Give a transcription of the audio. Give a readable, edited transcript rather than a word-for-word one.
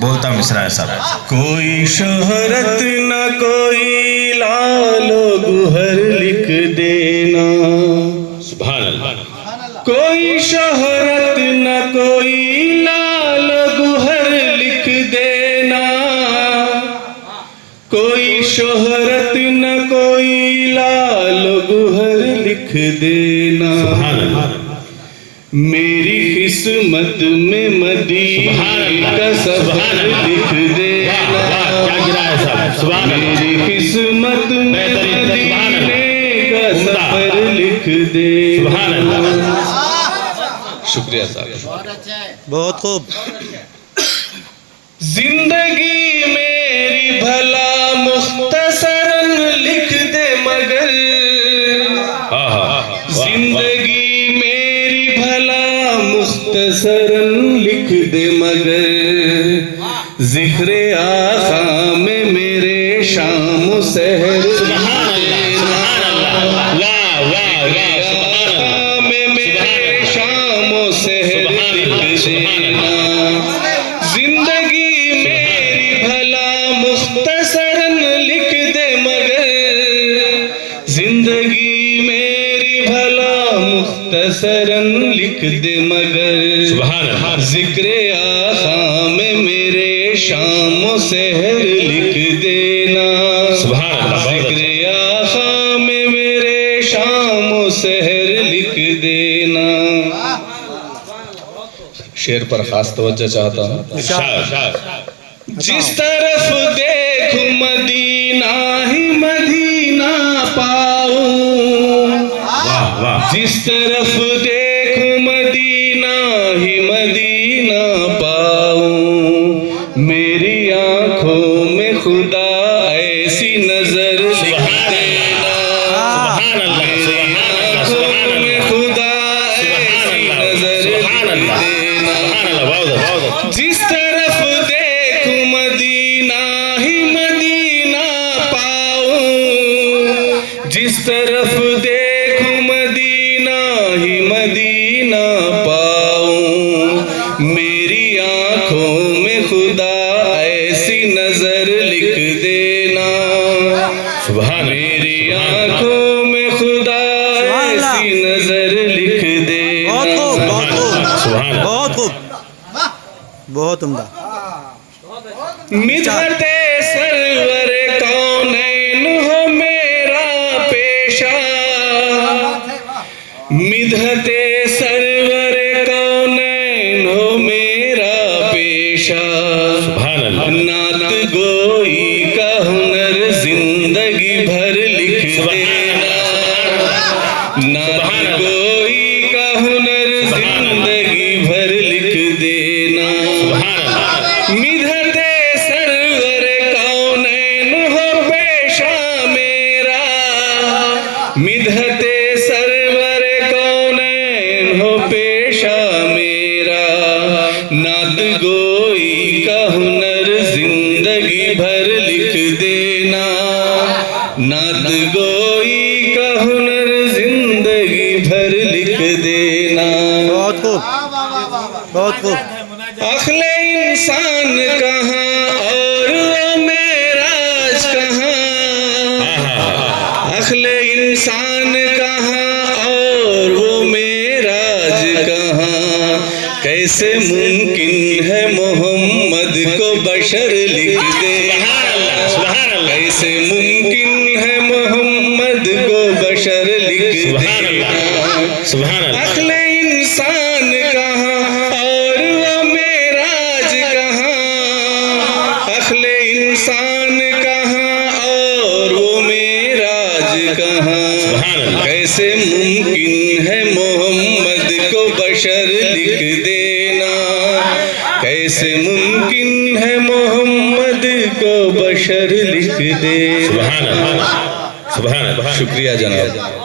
बोलता मिसरा है साहब। कोई शोहरत न कोई लालो गुहर लिख देना, सुभान अल्लाह। कोई शोहरत न कोई लालो गुहर लिख देना, कोई शोहरत न कोई लालो गुहर लिख देना। सुभान अल्लाह। मेरी किस्मत में मदीने का सफर लिख देना, क्या गिरा है साहब, सुभान अल्लाह। मेरी किस्मत में मदीने का सफर लिख देना। सुभान अल्लाह। शुक्रिया साहब, बहुत खूब। जिंदगी मेरी भला मुख्तसरन लिख दे मगर, जिंदगी मेरी भला मुख्तसरन लिख दे मगर, जिक्र आका में मेरे शाम सहर सरन लिख दे मगर, सुभान अल्लाह। जिक्र आका में मेरे शाम सहर लिख देना, सुभान अल्लाह। जिक्र आका में मेरे शाम सहर लिख देना। शेर पर खास तवज्जो चाहता हूँ। जिस तरफ देखूं मदीना ही मदीना पाऊं, जिस तरफ देखूं मदीना ही मदीना पाऊं, मेरी आंखों में खुदा ऐसी नजर लिख देना, मेरी आंखों में खुदा ऐसी नजर लिख देना। जिस तरफ देखूं मदीना ही मदीना पाऊं, जिस तरफ देखूं मदीना ही मदीना पाऊं, मेरी आंखों में खुदा ऐसी नजर लिख देना, सुभान। मेरी आंखों में खुदा ऐसी नजर लिख देना। सुभान। बहुत खूब, बहुत उम्दा। मिधते सरवर कौनैन हो मेरा पेशा, मिधते सरवर कौनैन हो मेरा पेशा, सुभान अल्लाह। नात गोई का हुनर जिंदगी भर लिख देना, नात गोई का हुनर जिंदगी भर लिख देना। मिधते सरवर कौनैन हो पेशा मेरा, मिधते सरवर कौनैन हो पेशा मेरा, नात गोई का हुनर जिंदगी भर लिख देना, नात गोई का हुनर जिंदगी भर लिख देना। बहुत खूब, बहुत खूब। अखले इंसान कहाँ और वो मेराज कहाँ, अखले इंसान कहाँ और वो मेराज कहाँ, कैसे मुमकिन है मोहम्मद को बशर लिख देना, कैसे मुमकिन है मोहम्मद को बशर लिख देना। सुभान अल्लाह। अखले इंसान कहाँ और वो मेराज कहाँ, अखले इंसान कहाँ और वो मेराज कहाँ, कैसे मुमकिन है मोहम्मद को बशर लिख देना, कैसे मुमकिन है मोहम्मद को बशर लिख देना। सुभान अल्लाह। सुभान अल्लाह। शुक्रिया जनाब।